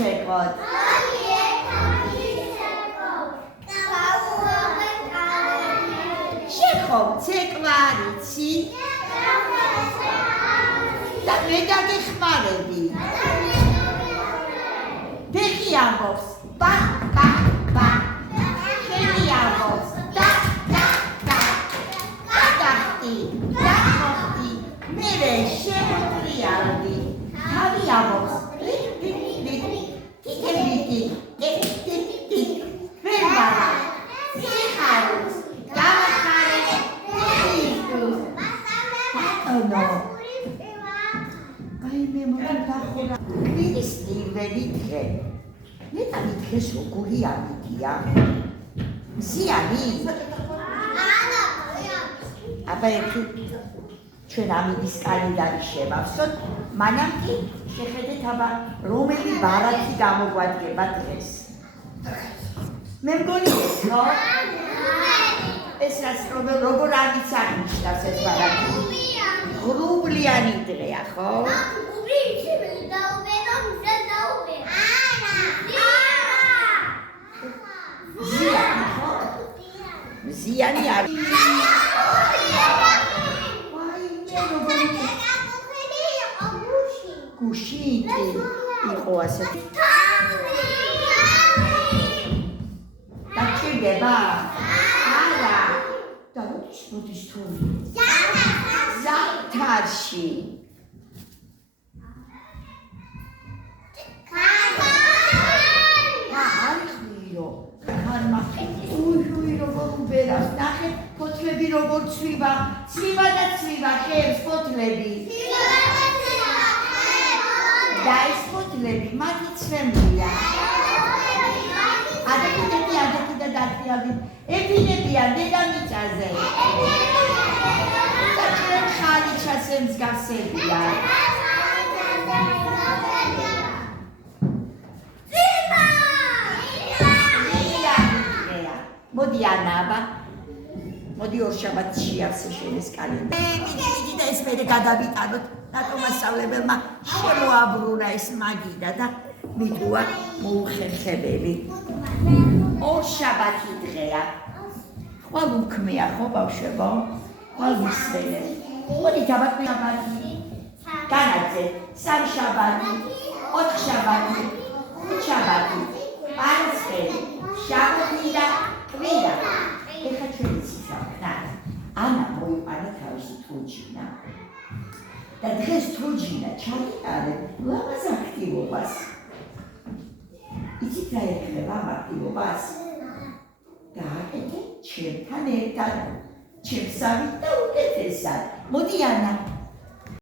შეკოთ? შეხო ცეკვარიცი და მე დაგეხმარები. ბექი ამბობს ბა ბა ბა. ხელი ამბობს და და და. გადახტი და მოხტი. მერე შემოტრიალდი. თავი ამბობს ლი ლი ლი. ტიტი ტიტი ტიტი ტიტი. ვერმარა. სიხარულს გამახარე ტიტუს. ბატონო. აი მე მოგახურა. კვირის პირველი დღე. მეტად დღეს როგორი ამიტია? მზიანი? აბა ერთი ჩვენ ამიდის კალენდარი შევავსოთ, მანამ კი შეხედეთ აბა რომელი ბარათი გამოგვადგება დღეს. მე მგონი ეს ხო? ეს რაც როგორ არის აღნიშნავს ეს ბარათი? ღრუბლიანი დღეა ხო? მზიანი არის. გუში იყო ასეთი. დაჭირდება? არა. და როდის თორე? ზამთარში. ნახე ფოთლები როგორ ცვივა, ცვივა და ცვივა ხერს ფოთლები. და ეს ფოთლები მათი ცვემია. ადაკი და დათიალდი. ეფინებიან დედამიწაზე. და ჩვენ ხალიჩას ემსგავსებია. მოდი ანაბა. მოდი ორშაბათს შეავსე შენ ეს კალენდარი. მიდი და ეს მერე გადავიტანოთ. რატომ მასწავლებელმა შემოაბრუნა ეს მაგიდა და მიდუა მოუხერხებელი. ორშაბათი დღეა. ხვალ უქმეა ხო ბავშვებო? ხვალ მისვენე. მოდი დაბატონებანი. განაძე სამშაბათი, ოთხშაბათი, ხუთშაბათი, პანწერი, შაბათი და კვირა. ეხა ჩვენი ციხა. ანა მოიყვანა თავისი თრუჯინა. და დღეს თრუჯინა ჩაიტარე ლამაზ აქტივობას. იცით რა ეხება ამ აქტივობას? გააკეთე ჩემთან ერთად. ჩემსავით და უკეთესად. მოდი ანა,